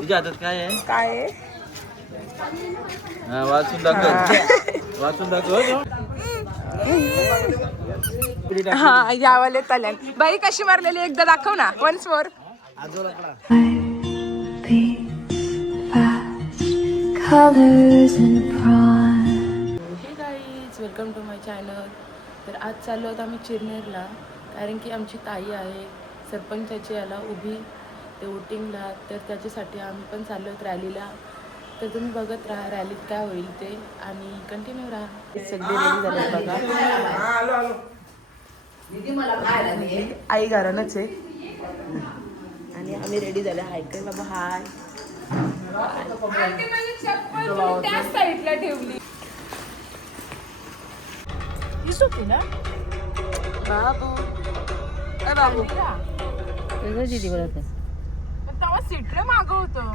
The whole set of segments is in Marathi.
तुझ्या हातात काय आहे? काय आहे? वाचून दाखव. वाचून दाखव. हा यावाले तल्यान बाई कशी मारलेली एकदा दाखव ना. Once more. Hey guys welcome to my channel. तर आज चाललो आहोत आम्ही चिरनेरला, कारण की आमची ताई आहे सरपंचाची याला उभी ते वोटिंगला, तर त्याच्यासाठी आम्ही पण चाललो आहोत रॅलीला. तर तुम्ही बघत राहा रॅलीत काय होईल ते आणि कंटिन्यू राहा. सगळे रेडी झाले बघा. आई घरानच आहे आणि आम्ही रेडी झाले. हाय काय बाबा हाय. त्याच साईडला ठेवली ना बाबू. बाबू तेव्हा सीट रे मागं होतं.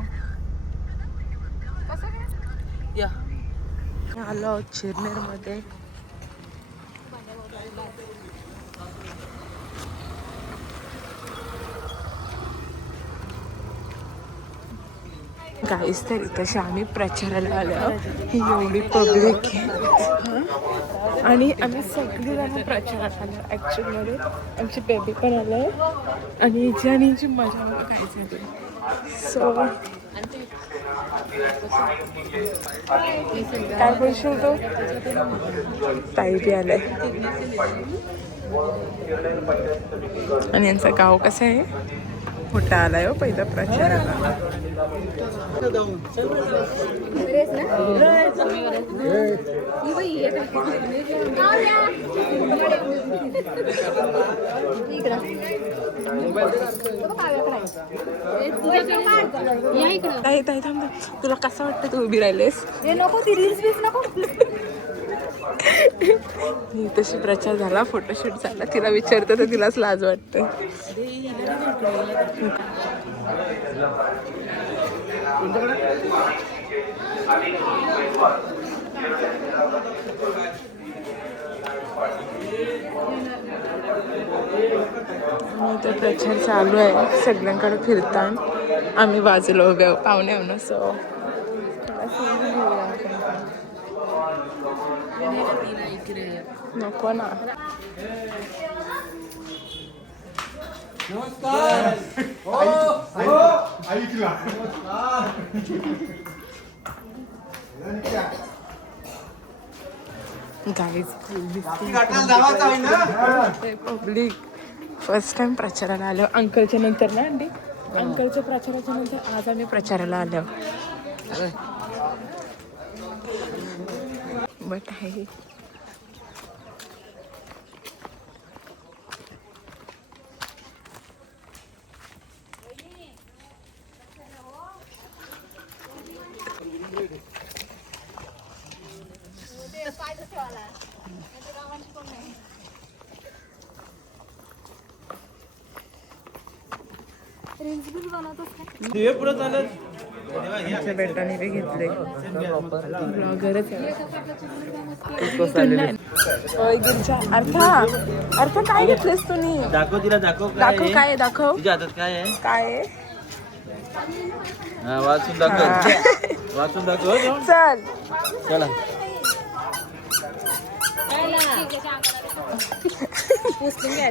कसं काय या आलो चिरनेर मध्ये. गाईस तर तसे आम्ही प्रचाराला आलो. ही एवढी पब्लिक आहे आणि आम्ही सगळी जण प्रचारात आलो. ॲक्च्युअलमध्ये आमची बेबी पण आलं आहे आणि हिची आणि हिची मजा बघायची होती. सो काय बोलशील तू? ताई बी आलाय आणि यांचं गाव कसं आहे. मोठा आलाय हो पहिला प्रचाराला. तुला कसं वाटतं तू उभी राहिलेस? नको ती रील्स बीस नको. तशी प्रचार झाला, फोटोशूट झाला. तिला विचारतं तर तिलाच लाज वाटते. तर प्रचार चालू आहे, सगळ्यांकडे फिरतात. आम्ही बाजूला उभे आहोत, पाहुणे आहो ना. सो नको ना. पब्लिक फर्स्ट टाइम प्रचाराला आलो. अंकलच्या नंतर ना अंडी, अंकलच्या प्रचाराच्या नंतर आज आम्ही प्रचाराला आलो. बट आहे बेटाने बी घेतले. ब्लॉगरच आहे. अर्थ काय घेतलेस तुम्ही? दाखव तिला. दाखव काय आहे दाखव. तुझ्या हातात काय आहे? काय आहे? वाचून दाखव. वाचून दाखव. चल चला.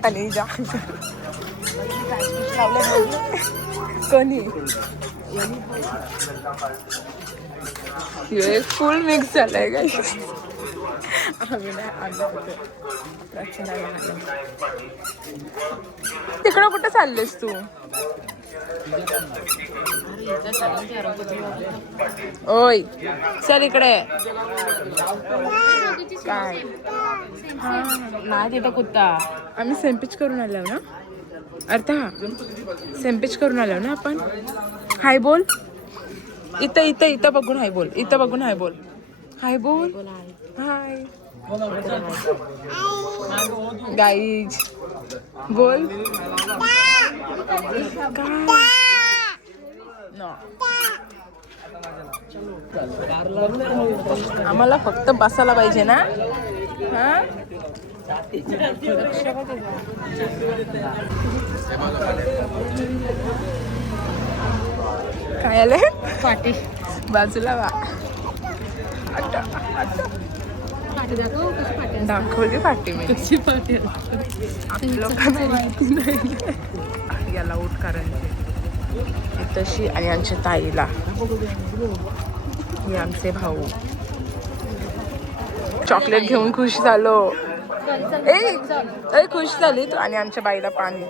आणि जा कोणी फुल मिक्स झालाय का? आम्ही नाही आलो प्रचाराला आलो. तिकडं कुठं चाललेस तू? ओय चल इकडे. काय नाही तिथं कुत्ता. आम्ही सेम्पिच करून आलो ना. अर्थ सेम्पिच करून आलो ना आपण. हाय बोल. इथं इथं इथं बघून हाय बोल. इथं बघून हाय बोल. हाय बोल. हाय गाईज बोल. आम्हाला फक्त बसायला पाहिजे ना. हा काय आले पाटी बाजूला वा दाखवली पाटी मी कशी पाटी लोकांना माहिती नाही याला उठ कारण तशी आणि आमच्या ताईला हे आमचे भाऊ चॉकलेट घेऊन खुश झालो ए खुश झाली तू आणि आमच्या बाईला पाणी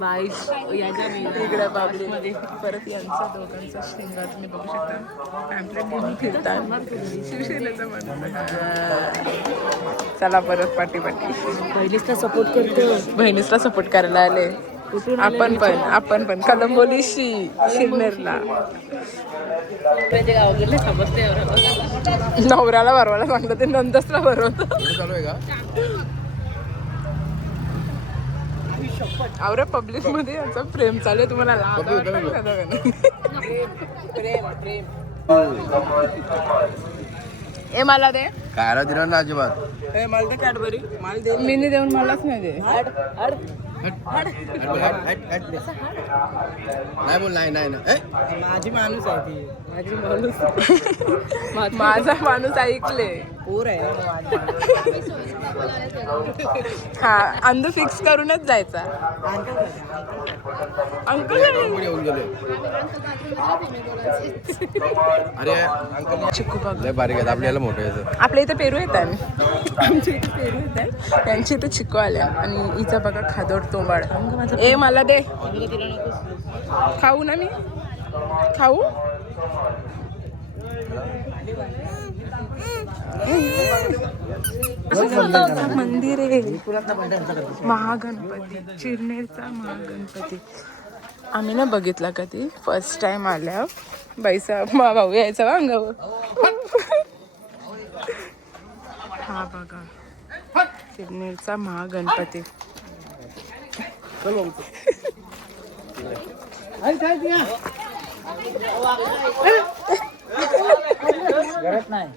बाई इकडे बाबली परत यांचा दोघांचा शृंगार तुम्ही बघू शकता पॅम्पलेट घेऊन फिरतात शिवसेनेचा माणूस चला परत पाठी बहिणीसला सपोर्ट करतो बहिणीसला सपोर्ट करायला आले आपण पण कलंबोलीशी शिरनेरला गावाकडले समजते नवऱ्याला भरवायला सांगतो ते नंदसला भरवतो अरे पब्लिक मध्ये याचा प्रेम चालू आहे तुम्हाला ए मला दे काय दिलं ना अजिबात ए मला दे कॅडबरी मला दे मी देऊन मलाच नाही दे नाही बोल नाही माझी माणूस आहे ती माझी माणूस माझा माणूस ऐकले पोर आहे हा अंदू फिक्स करूनच जायचा अंकल येऊन गेले अरे अंकल चिकू बघ लय बारीक आहेत आपल्याला मोठं यायचं आपल्या इथे पेरू येतात आमच्या इथे पेरू येतात त्यांच्या इथे चिकू आल्या आणि हिचा बघा खादोड तोंबाड ए मला दे खाऊ ना मी खाऊ मंदिर आहे महागणपती चिरनेरचा महागणपती आम्ही ना बघितला कधी फर्स्ट टाइम आल्या बाईसा मा भाऊ यायचा वा अंगावर हा बघा चिरनेरचा महागणपती गरज नाही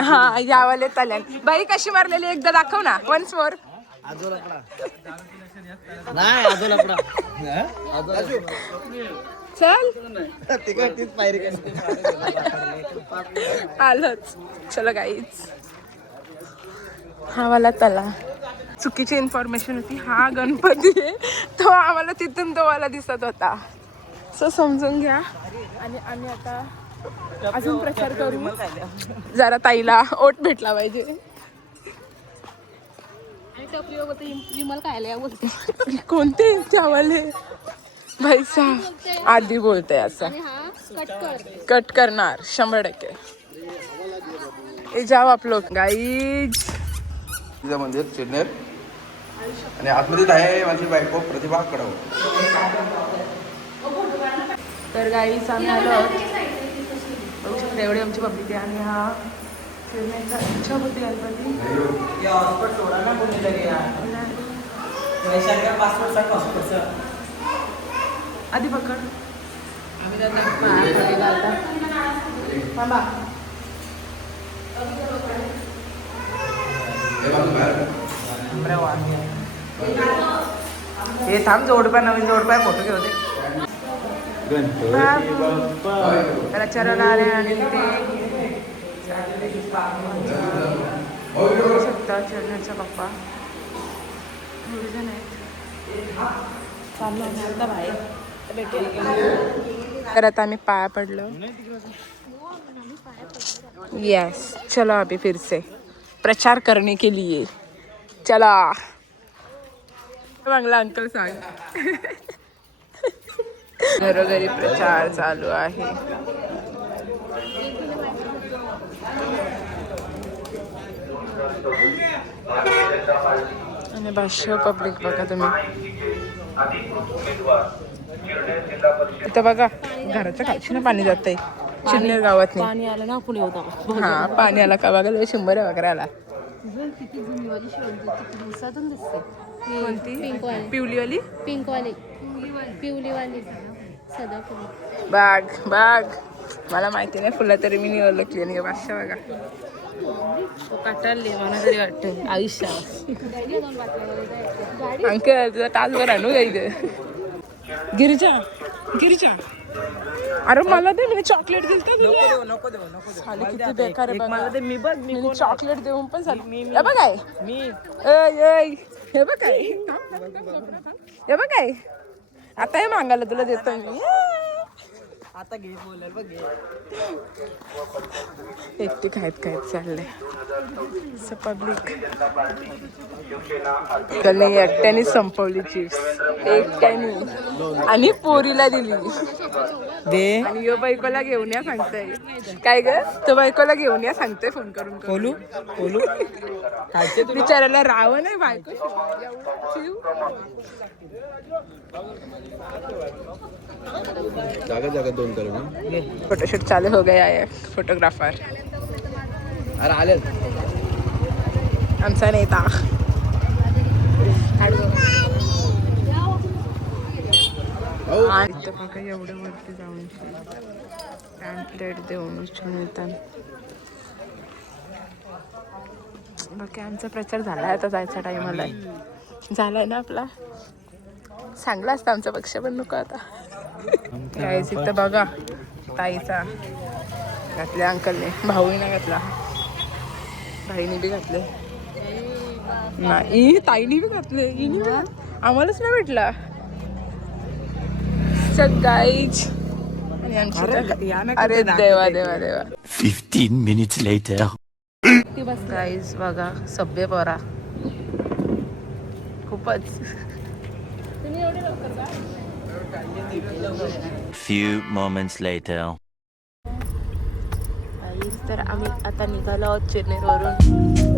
हा यावाले तल्यान बाई कशी मारलेली एकदा दाखव ना वन्स मोर चल आलंच चला गाईच हा वाला तला चुकीची इन्फॉर्मेशन होती हा गणपती आहे तो आम्हाला तिथून तो वाला दिसत होता सो समजून घ्या आणि आम्ही आता अजून प्रचार करू जरा ताईला ओट भेटला पाहिजे कोणते त्यावाले भाईसा आधी बोलते असं कट करणार 100% हे जाव आप लोग गाईज मंदिर चिरनेर आणि आतमध्येच आहे माझी बायको प्रतिभा कडव तर गाईज आम्ही आलो बघू शकता एवढी आमची पब्लिक आहे आणि हा चिरनेरचा इच्छाभूती गणपती आधी पकड आम्ही थांबा हे थांब जोडपा नवीन जोडपा फोटो घेऊ दे त्याला चरण आले आणि ते बघू शकता चरणचा पप्पा तर आता आम्ही पाया पडलो यस चलो अभी फिर से प्रचार करने के लिए चला बांगला अंकल सांग घरोघरी प्रचार चालू आहे आणि भाष्य पब्लिक बघा तुम्ही इथं बघा घराच्या खालची ना पाणी जात आहे चिरनेर गावात पाणी आलं ना पुणे होता हा पाणी आला का बघा 100 वगैरे आला कोणती पिवलीवाली पिवलीवाली बाग बाग मला माहिती नाही फुलं तरी मी ओळखली आणि भाषा बघा तो काटारले मला तरी वाटतं आयुष्यात. अंकल तुझा तासभर आणू का इथे. गिरिजा गिरिजा अरे मला दे, मी चॉकलेट दिलं तर तुला. नको देऊ नको देऊ. खाली किती बेकार आहे मला बघा. ते मी बघ मी मी चॉकलेट देऊन पण झाली. हे बघ काय मी हे बघ काय हे बघ काय आता हे मागायला तुला देतो मी. आता घे बोलाल बघ घे. एकटी खायत खायत चाललंय पब्लिक. त्याने एकट्याने संपवली चिप्स एकट्याने आणि पोरीला दिली. दे आणि यो बायकोला घेऊन या सांगताय. काय ग तो बायकोला घेऊन या सांगतोय फोन करून बोलू बोलू खायचे तू. बिचारायला राव नाही बायको शिव. जागा जागा दोन करू ना. फोटोशूट चालू हो गया है. फोटोग्राफर अरे आले आमचा नेता. आणि इथं बघा एवढं वरती जाऊन पॅम्पलेट देऊन उचलून येतात. बाकी आमचा प्रचार झालाय आता जायचा टाइमाला झालाय ना आपला. चांगला असतं आमचा पक्ष पण नको आता. काय इथं बघा ताईचा घातल्या अंकलने. भाऊही नाही घातला, भाईने बी घातले नाही, ताईने बी घातले. आम्हालाच नाही भेटला. गाईज आणि आमची अरे देवा देवा देवा. 15 minutes later. गाईज बघा सभ्य पोरा खूपच. Few moments later. गाईज तर आम्ही आता निघालो आहोत चेन्नईवरून.